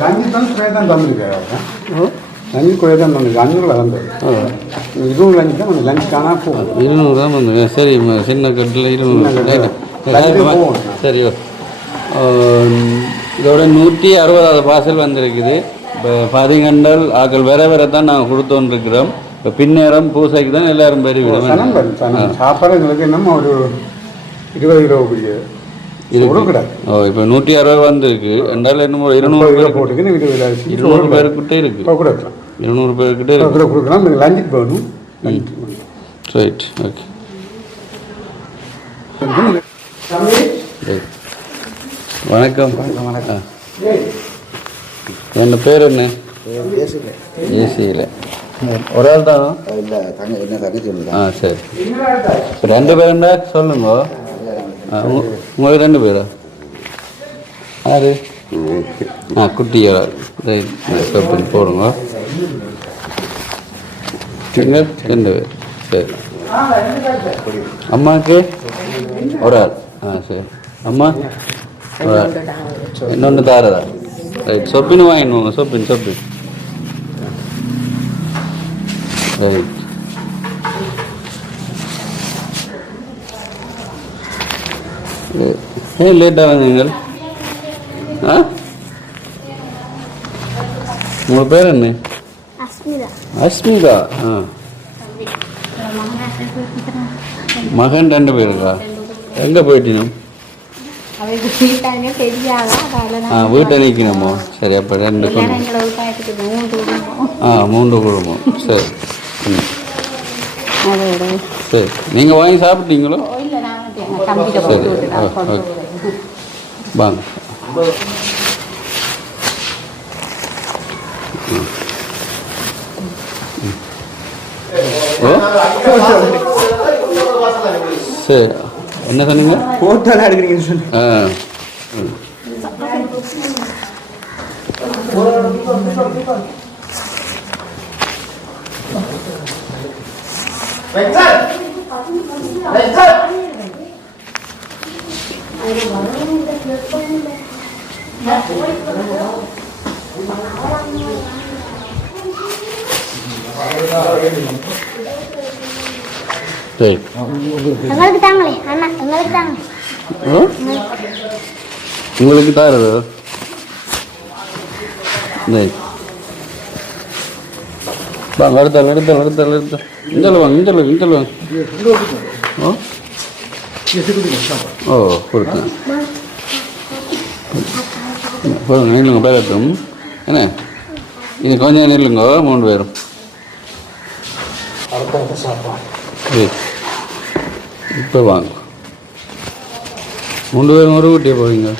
லஞ்சு தான் ஸ்ப்ரே தான் தந்துருக்காரு லஞ்சு குறைய தான் தந்துருக்கு 500 தந்தது 200 லஞ்சு தான் கொஞ்சம் லஞ்சு காணாமல் போகும் 200 தான் வந்து சரி சின்ன கட்டில் 200 சரி இதோட 160 பார்சல் வந்திருக்குது இப்போ பார்த்தீங்கன்றால் ஆக்கள் வேற தான் நாங்கள் கொடுத்தோன்னு இருக்கிறோம் இப்போ பின்னேரம் பூசைக்கு தான் எல்லாரும் பெருவிடும் சாப்பாடு எங்களுக்கு என்னமோ ஒரு 20 கிலோ பிடிக்குது இப்போ 160 வந்திருக்கு ரெண்டாலும் என்னமோ 200 பேர் போட்டுக்கு 200 பேருக்கிட்டே இருக்கு 200 பேருக்கிட்டே இருக்கு கொடுக்கலாம் லஞ்சுக்கு போகணும் ரைட் ஓகே வணக்கம் வணக்கம் என் பேர் என்ன ஏசியில் ஒரு ஆள் தானோ சரி 2 பேருண்டா சொல்லுங்க உங்களுக்கு 2 பேரா யாரு குட்டி இறால் ரைட் சோப்பின் போடுங்க. ஃபிங்கர் 2 பேர் சரி. அம்மாவுக்கு ஒரு ஆள் சரி. அம்மா ஒரு ஆள் இன்னொன்று தாரதா ரைட். சொப்பின்னு வாங்கிடுவோங்க. சொப்பின் ரைட். ஏன் லேட்டாக வந்தீங்கள்? உங்களோட பேர் என்ன? அஸ்மிதா. மகன் 2 பேருக்கா? எங்கே போயிட்டீங்க? வீட்டை நிற்கணுமோ? சரி. அப்போ 2 3 குடும்பம் சரி. சரி. நீங்கள் வாங்கி சாப்பிட்டீங்களோ? சரி. ஓகே வாங்க. சரி. என்ன சொன்னீங்க? ஃபோட்டோலாம் எடுக்கிறீங்கன்னு சொல்லி. சரி. எங்களுக்கு தாங்களே அண்ணா, எங்களுக்கு தாங்க. உங்களுக்கு தாரதோ? வாங்க எடுத்தால் இஞ்சல் வாங்க. ஓ கொடுத்தேன். நில்லுங்க பேரட்டும். என்ன இது கொஞ்சம் நில்லுங்க. 3 பேரும் இப்போ வாங்க. 3 பேரும் ஒரு ஊட்டியே போவீங்க.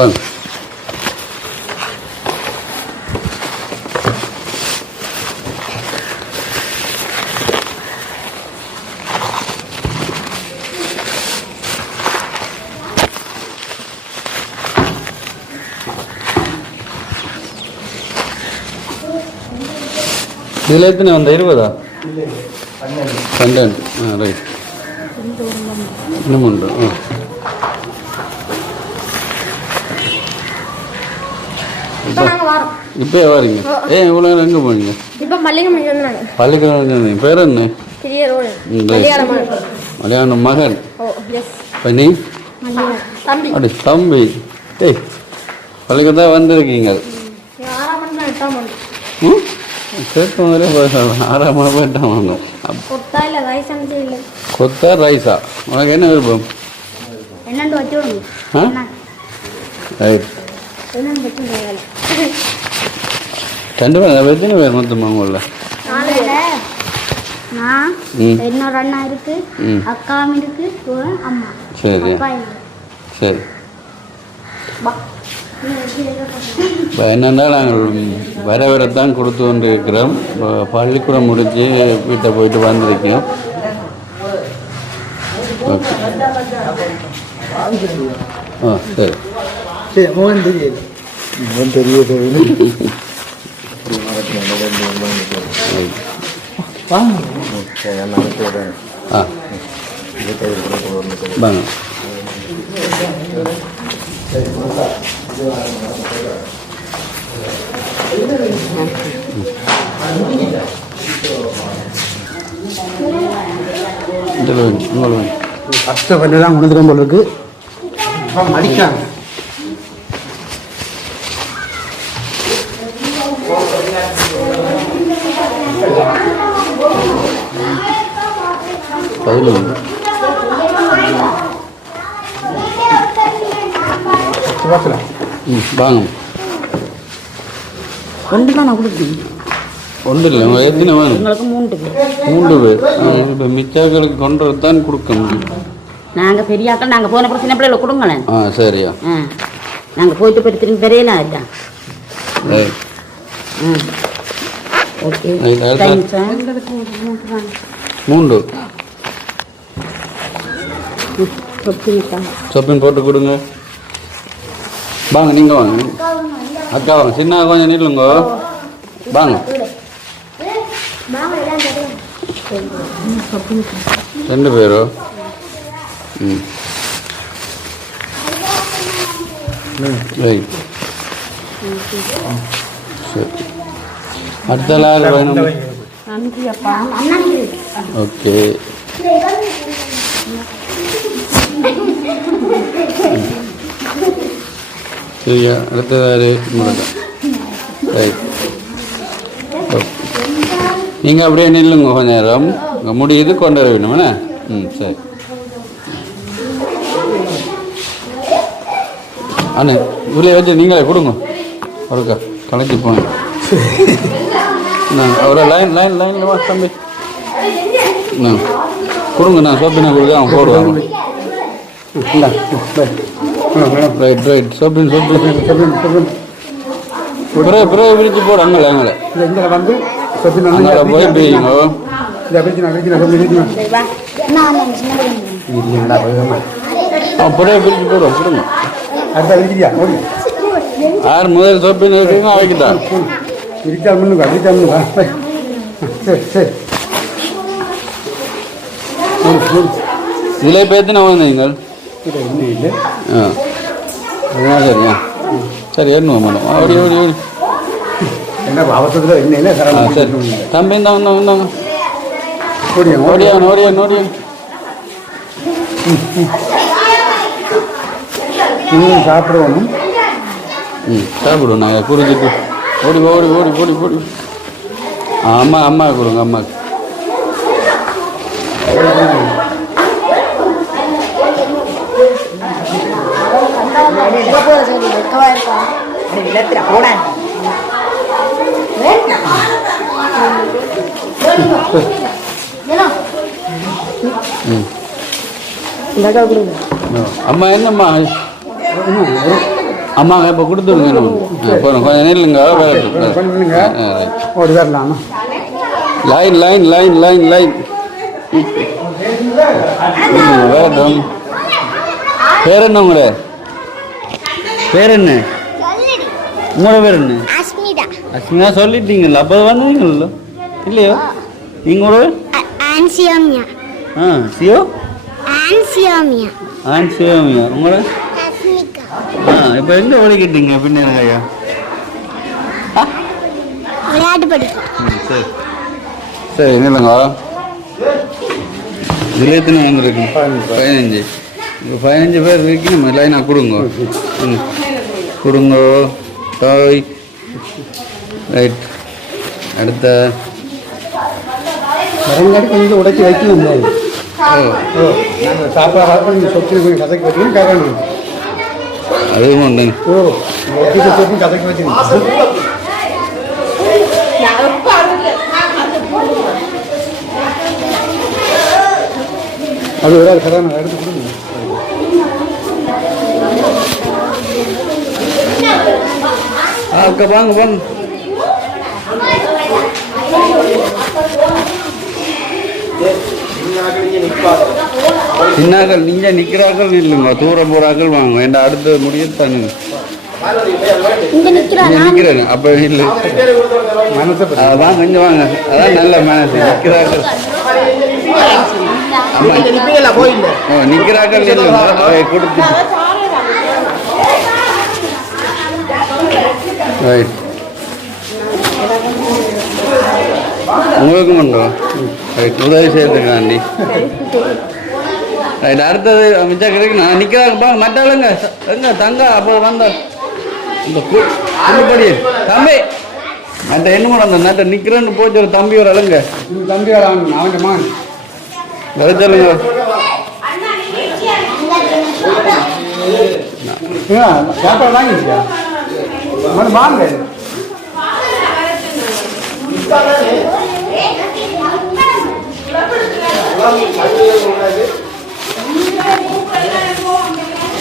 வாங்க. இதில் எத்தனை வந்த 20? 12. ரைட். இன்னும் உண்டு. இப்போ வாரீங்க. இவ்வளோ நேரம் எங்கே போனீங்க? பள்ளிக்கூடம். பேர் என்ன? மலையாளம் மகன். நீ அப்படி தம்பி. பள்ளிக்கூடம் வந்திருக்கீங்க. சேர்த்து முதலே போயிடலாம். 6ஆம் மணி போயிட்டான் வாங்க. கொத்தா ரைஸா? உனக்கு என்ன விருப்பம்? ரைட். 2 பேர் எத்தனை பேர் மொத்தமாக உங்களில்? இன்னொரு அண்ணா இருக்கு, அக்காவும் இருக்கு, அம்மா. சரி சரி. இப்போ என்னென்னா நாங்கள் வரத்தான் கொடுத்து கொண்டு இருக்கிறோம். பள்ளிக்கூடம் முடிஞ்சு வீட்டை போயிட்டு வந்திருக்கோம். ஓகே. சரி. வாங்க. கஷ்டப்பட்டு தான் கொடுத்துருக்கோம் போல இருக்கு. மடிக்காங்க. வாங்க. ஒன்று தான் நான் கொடுக்குறேன். ஒன்று இல்லை. எத்தனை வேணும்? உங்களுக்கு 3 பேர். 3 பேர். இப்போ மிச்சாக்களுக்கு கொண்டு தான் கொடுக்க முடியும். நாங்கள் பெரியாக்கள் நாங்கள் போன சின்ன பிள்ளைகளை கொடுங்களேன். சரியா. நாங்கள் போயிட்டு போயிட்டு திரும்பி பெரியலாம் இருக்கா. ஓகே. 3 சொப்பின் போட்டு கொடுங்க. வாங்க நீங்கள் வாங்க அக்கா வாங்க, சின்ன கொஞ்சம் நில்லுங்க வாங்க. 2 பேரோ? ரைட். சரி, அடுத்த ஆள் வேணும். ஓகே, சரியா? அடுத்ததாரு முருகன். ரைட். நீங்கள் அப்படியே நில்லுங்க கொஞ்ச நேரம், முடியுது கொண்டு வர வேணும்ண்ணே. சரி அண்ணே, இவ்வளோ வச்சு நீங்களே கொடுங்க ஒருக்கா கலைச்சி போங்க. ஒரு லைனில் வா தம்பி, கொடுங்க. நான் சோப்பினை கொடுக்க அவன் போடுவாங்க. ரைட் ரைட், சோப்பின் பிறகு பிரித்து போடு. அங்கே வந்து அங்கே போய் போய்ங்க. பிறகு பிரித்து போடுவோம். கொடுங்க. யார் முதல் சோப்பின் இருக்கீங்க அவைக்குதான் இதில் பேத்தின நீங்கள் சரியா? சரி, ஏறணும் மேடம். ஓடி ஓடி ஓடி. என்ன அவசரத்தில் என்ன இல்லை சார்? சரி தம்பி, இந்தாங்க ஓடியான் ஓடியான் ஓடியான். சாப்பிடுவோம். சாப்பிடுவோம் நாங்கள் குறிஞ்சிட்டு. ஓடி ஓடி ஓடி ஓடி ஓடி. அம்மா கொடுங்க. அம்மாவுக்கு அம்மா என்னம்மா அம்மாங்க இப்போ கொடுத்துருங்க. போகிறோம் கொஞ்சம் நில்லுங்க. ஒரு வரலாமா? Line line line line line. வேட்டம். பேர் என்ன உங்களோட? பேர் என்ன? உங்களோட பேர் என்ன? அஸ்மிதா சொல்லிட்டீங்களா? அப்போ வந்தீங்களோ இல்லையோ? நீங்களோட ஆன்சியோமியா. சியோ ஆன்சியோமியா. ஆன்சியோமியா. உங்களோட? இப்போ எங்கே ஓடிக்கிட்டீங்க பின்ன ஐயா? விளையாட்டு படிப்பு. சரி சரி, இல்லைங்க. இதில் எத்தனை வந்துருக்கு? 15. இப்போ 15 பேர் இருக்கு. நம்ம லைனாக கொடுங்க. கொடுங்க. தாய். ரைட். அடுத்த வரங்காடி கொஞ்சம் உடைச்சி வைக்கணும். நாங்கள் சாப்பாடு கொஞ்சம் சொத்து கொஞ்சம் கதைக்கு வச்சுக்கணும். கரணும் அதுவும் உண்டுங்க. சொத்து கதைக்கு வச்சுக்கணும். அது ஒரு கதை எடுத்து கொடுங்க. அக்கா வாங்க வாங்க. சின்னாக்கள் நீங்கள் நிற்கிறாக்கள் இல்லைங்க. தூரம் போகிறாக்கள் வாங்க வேண்டாம். அடுத்த முடிய தானுங்க. நிற்கிறேன் அப்போ இல்லை. வாங்க இங்கே வாங்க. அதான் நல்ல மனசு. நிற்கிறாக்கள் நிற்கிறாக்கள் இல்லைங்க. கொடுத்து ரைட். உங்களுக்கும் உண்டோ? ரைட், உதவி செய்யறதுக்காண்டி. ரைட், அடுத்தது மிச்சம் கிடைக்கும். நான் நிற்கிறாங்கப்பா. மற்றாளுங்க எங்க தங்க அப்போ வந்த இந்த புள்ளிப்படி தம்பி மற்ற என்ன கூட அந்த நட்ட நிற்கிறேன்னு போச்சு. ஒரு தம்பி ஒரு அழுங்க. தம்பி அவன் மான் அதை சொல்லுங்க. சாப்பாடு வாங்கிருக்கா? வாங்க.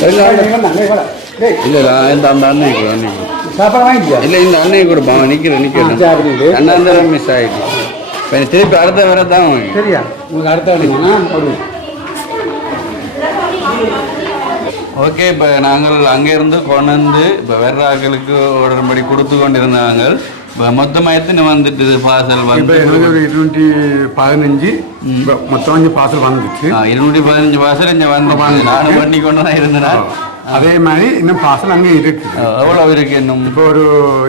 இல்லை இந்த அந்த அன்னை கூட அன்னைக்கு சாப்பாடு வாங்கிக்கியா? இல்லை இந்த அன்னையை கொடுப்பான். நிற்கிறேன் அண்ணாந்தரம் மிஸ் ஆகிட்டு. இப்போ திருப்பி அடுத்த வேற தான் வாங்க. சரியா? உங்களுக்கு அடுத்த வேணுங்கன்னா ஒரு ஓகே, இப்போ நாங்கள் அங்கேருந்து கொண்டு இப்போ வேறு ஆட்களுக்கு உடன்படி கொடுத்து கொண்டிருந்தாங்க. இப்போ மொத்தமாக எத்தனை வந்துட்டு பார்சல் வந்து ஒரு 215 மொத்தம் 5 பார்சல் வந்துச்சு. 215 பார்சல் இங்கே வந்து நானும் பண்ணி கொண்டு தான் இருந்தேன். அதே மாதிரி இன்னும் பார்சல் அங்கே இருக்கு. எவ்வளோ இருக்கு இன்னும்? இப்போ ஒரு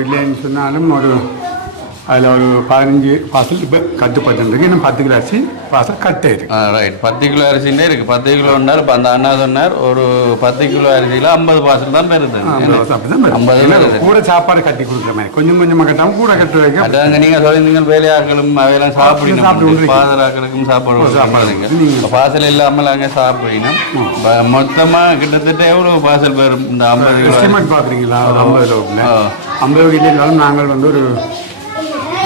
இல்லைன்னு சொன்னாலும் ஒரு அதில் ஒரு 15 பார்சல் இப்போ கட்டுப்பட்டு இன்னும் 10 கிலோ அரிசி பார்சல் கட்டே இருக்கு. ரைட், 10 கிலோ அரிசின்னே இருக்குது. 10 கிலோன்னார் இப்போ அந்த அண்ணா சொன்னார் ஒரு 10 கிலோ அரிசியில் 50 பார்சல் தான் பெறுது. 50 கூட சாப்பாடு கட்டி கொடுக்குற மாதிரி கொஞ்சம் கொஞ்சமாக கட்டாமல் கூட கட்டு வைக்க. அதாங்க நீங்கள் சொல்லியிருந்தீங்க வேலையாக்களும் அவையெல்லாம் சாப்பிடணும், பாதராக்களுக்கும் சாப்பாடு பார்சல் இல்லாமல் அங்கே சாப்பிடணும். மொத்தமாக கிட்டத்தட்ட எவ்வளோ பார்சல் பெறும் இந்த 50 கிலோ? பார்க்குறீங்களா? 50 கிலோ இருந்தாலும் நாங்கள் வந்து ஒரு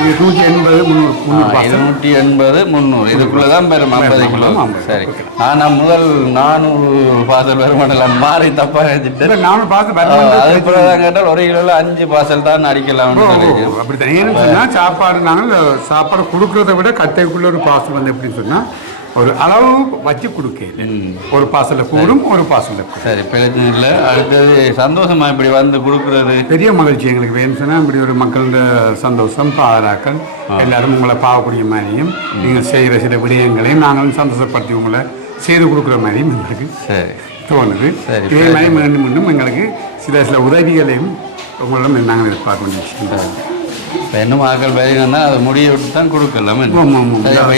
280-300 இதுக்குள்ளதான் பெறும் 50 கிலோ. சரி, நான் முதல் 400 பார்சல் பெற மாட்டேன், மாறி தப்பா எடுத்துட்டு 400 பார்சல் அதுக்குள்ளதான் கேட்டால் 1 கிலோல 5 பார்சல் தான் அடிக்கலாம். அப்படித்தான். ஏன்னு சொன்னா சாப்பாடு நாங்கள் சாப்பாடு கொடுக்கறத விட கட்டைக்குள்ள ஒரு பார்சல் வந்து எப்படின்னு சொன்னா ஒரு அளவு வச்சு கொடுக்க ஒரு பார்சல்ல கூடும் ஒரு பார்சல்ல. சரி, பிரச்சனை இல்லை. அடுத்தது சந்தோஷமா இப்படி வந்து கொடுக்குறது பெரிய மகிழ்ச்சி எங்களுக்கு. வேணும் சொன்னா இப்படி ஒரு மக்களோட சந்தோஷம் பாராக்கள் எல்லாரும் உங்களை பாவக்கூடிய மாதிரியும் நீங்கள் செய்கிற சில விடயங்களையும் நாங்களும் சந்தோஷப்படுத்தி உங்களை செய்து கொடுக்குற மாதிரியும் எங்களுக்கு தோணுது. இதே மாதிரி மீண்டும் மீண்டும் எங்களுக்கு சில உதவிகளையும் உங்களிடம் நாங்கள் எதிர்பார்க்க வேண்டிய விஷயம். இன்னும் ஆக்கள் வேலைன்னா அதை முடிய விட்டு தான் கொடுக்கலாம்.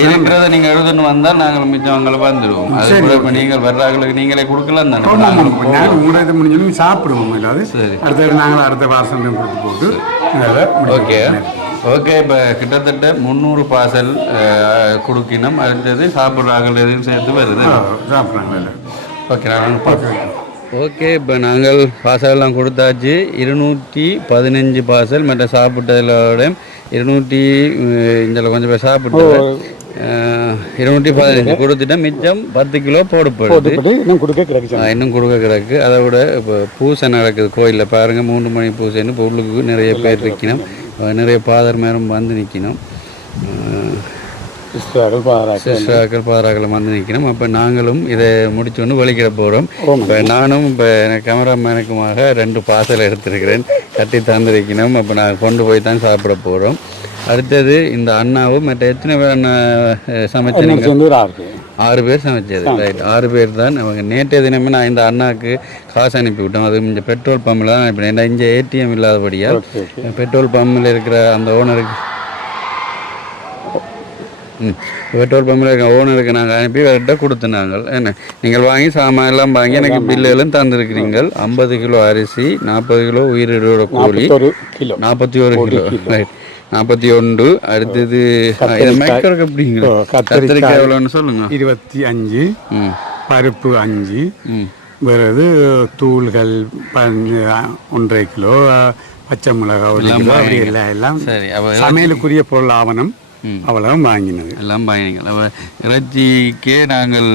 இருக்கிறத நீங்கள் எழுதுன்னு வந்தால் நாங்கள் மிச்சவங்களை வந்துடுவோம். அது கூட இப்போ நீங்கள் வர்றாங்களுக்கு நீங்களே கொடுக்கலாம் தானே. உங்களை இது முடிஞ்சாலும் சாப்பிடுவோம். இல்லாது சரி, அடுத்த நாங்கள் அடுத்த வாசம் கொடுத்து போட்டு. ஓகே ஓகே, இப்போ கிட்டத்தட்ட 300 பார்சல் கொடுக்கணும். அடுத்தது சாப்பிட்றாங்கள் எதுவும் சேர்த்து வருது சாப்பிட்றாங்க. ஓகே, நான் பார்க்குறேன். ஓகே, இப்போ நாங்கள் பார்சல்லாம் கொடுத்தாச்சு. 215 பார்சல் மற்ற சாப்பிட்டதோட 200 இதில் கொஞ்சம் பேர் சாப்பிட்டு 215 கொடுத்துட்டா மிச்சம் 10 கிலோ போடப்படுது. இன்னும் கொடுக்க கிடக்கு. அதை விட இப்போ பூசை நடக்குது கோயிலில் பாருங்கள். 3 மணி பூசைன்னு இப்போ உள்ளுக்கு நிறைய பேர் இருக்கணும், நிறைய பாதர் மேரம் வந்து நிற்கணும், சிஸ்டர்கள் பாதராக்கள் வந்து நிற்கணும். அப்போ நாங்களும் இதை முடிச்சோன்னு வெளிக்கிட போகிறோம். இப்போ நானும் இப்போ கேமராமேனுக்குமாக 2 பார்சல் எடுத்திருக்கிறேன், கட்டி தந்திருக்கணும். அப்போ நான் கொண்டு போய் தான் சாப்பிட போகிறோம். அடுத்தது இந்த அண்ணாவும் மற்ற எத்தனை பேர் அண்ணா சமைச்சீங்க? 6 பேர் சமைச்சது. ரைட், 6 பேர் தான். அவங்க நேற்றைய தினமே நான் இந்த அண்ணாவுக்கு காசு அனுப்பி விட்டோம். அது இந்த பெட்ரோல் பம்பில் தான் அனுப்பினேன். ஏன்னா இங்கே ஏடிஎம் இல்லாதபடியால் பெட்ரோல் பம்பில் இருக்கிற அந்த ஓனருக்கு பெட்ரோல் பம்பில் இருக்க ஓனருக்கு நாங்கள் அனுப்பி வேறுகிட்ட கொடுத்துனாங்க. என்ன நீங்கள் வாங்கி சாமான் எல்லாம் வாங்கி எனக்கு பில்லுகளும் தந்துருக்கிறீங்க. 50 கிலோ அரிசி, 40 கிலோ உயிரிழோட கோழி, 41 கிலோ, ரைட் 41. அடுத்தது எப்படிங்க கத்திரிக்காய் எவ்வளோன்னு சொல்லுங்க. 25, பருப்பு 5, வேறு தூள்கள் 1.5 கிலோ, பச்சை மிளகாய் எல்லாம் சரி. சமையலுக்குரிய பொருள் ஆவணம் அவ்வளவு வாங்கினது எல்லாம் வாங்கினீங்க. இறைச்சிக்கே நாங்கள்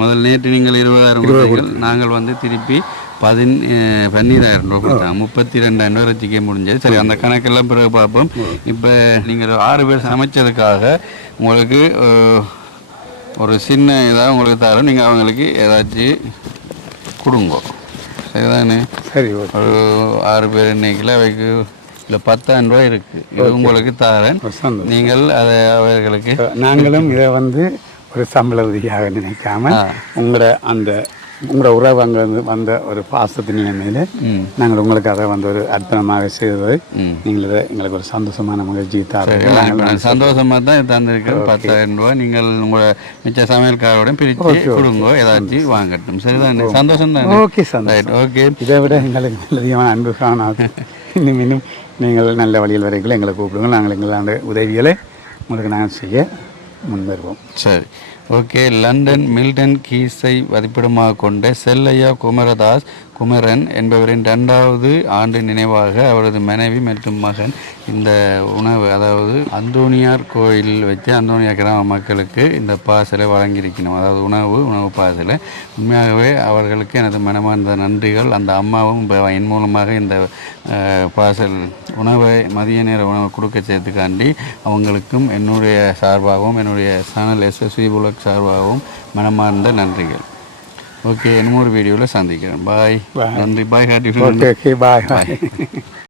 முதல் நேற்று நீங்கள் 20,000 நாங்கள் வந்து திருப்பி 12,000 ரூபா கொடுத்தாங்க. 32,000 இறைச்சிக்கே முடிஞ்சது. சரி, அந்த கணக்கெல்லாம் பிறகு பார்ப்போம். இப்போ நீங்கள் 6 பேர் சமைச்சதுக்காக உங்களுக்கு ஒரு சின்ன இதாக உங்களுக்கு தரோம். நீங்கள் அவங்களுக்கு ஏதாச்சும் கொடுங்க, சரிதானே? சரி, ஒரு 6 பேர் இன்னைக்குல அவைக்கு இல்லை 10,000 ரூபாய் இருக்குது. இது உங்களுக்கு தரேன். நீங்கள் அதை அவர்களுக்கு நாங்களும் இதை வந்து ஒரு சம்பள உதவியாக நினைக்காம உங்களோட உறவு அங்கே வந்த ஒரு பாசத்தின் நிலைமையில நாங்கள் உங்களுக்கு அதை வந்து ஒரு அர்ப்பணமாக செய்தது. நீங்கள் இதை எங்களுக்கு ஒரு சந்தோஷமான மகிழ்ச்சி தர சந்தோஷமாக தான் தந்திருக்கேன். 10,000 ரூபாய் நீங்கள் உங்களோட மிச்ச சமையல்காரோட பிரித்து கொடுங்க, ஏதாச்சும் வாங்கட்டும், சரிதான்? சந்தோஷம் தான். ஓகே, சந்தோஷம். ஓகே, இதை விட எங்களுக்கு நல்லதிகமான அன்பு காணாது. இன்னும் நீங்கள் நல்ல வழியில் வரைக்கும் எங்களை கூப்பிடுங்க. நாங்கள் எங்களாண்ட உதவிகளை உங்களுக்கு நாங்கள் செய்ய முன்வருவோம். சரி, ஓகே. லண்டன் மில்டன் கீஸை வதிப்பிடமாக கொண்ட செல்லையா குமரதாஸ் குமரன் என்பவரின் 2வது ஆண்டு நினைவாக அவரது மனைவி மற்றும் மகன் இந்த உணவு, அதாவது அந்தோனியார் கோயில் வச்சு அந்தோனியார் கிராம மக்களுக்கு இந்த பார்சலை வழங்கியிருக்கணும். அதாவது உணவு பார்சலை. உண்மையாகவே அவர்களுக்கு எனது மனமார்ந்த நன்றிகள். அந்த அம்மாவும் என் மூலமாக இந்த பார்சல் உணவை மதிய நேர உணவை கொடுக்க சேர்த்துக்காண்டி அவங்களுக்கும் என்னுடைய சார்பாகவும் என்னுடைய சேனல் SSV புலக் சார்பாகவும் மனமார்ந்த நன்றிகள். ஓகே இன்னொரு வீடியோவில் சந்திக்கிறேன். பாய். நன்றி. பாய் ஹாட்டி. ஓகே பாய்.